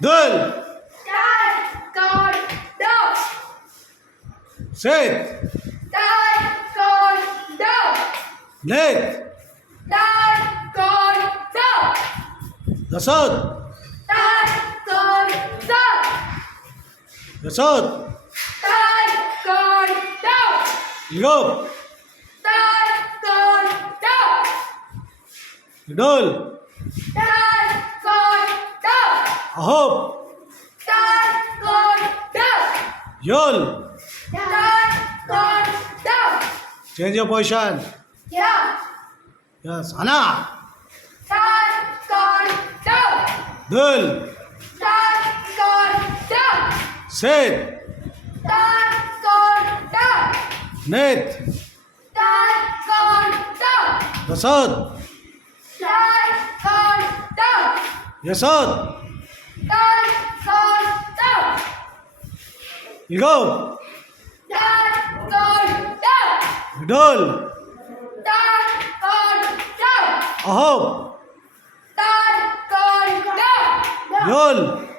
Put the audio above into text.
둘, 셋, 넷, 다섯, 여섯, 일곱, 여덟, 아홉, 열. Change your position. Yes. 하나, 둘, 셋, 넷, 다섯, 여섯, 일곱, 여덟, 아홉, 열.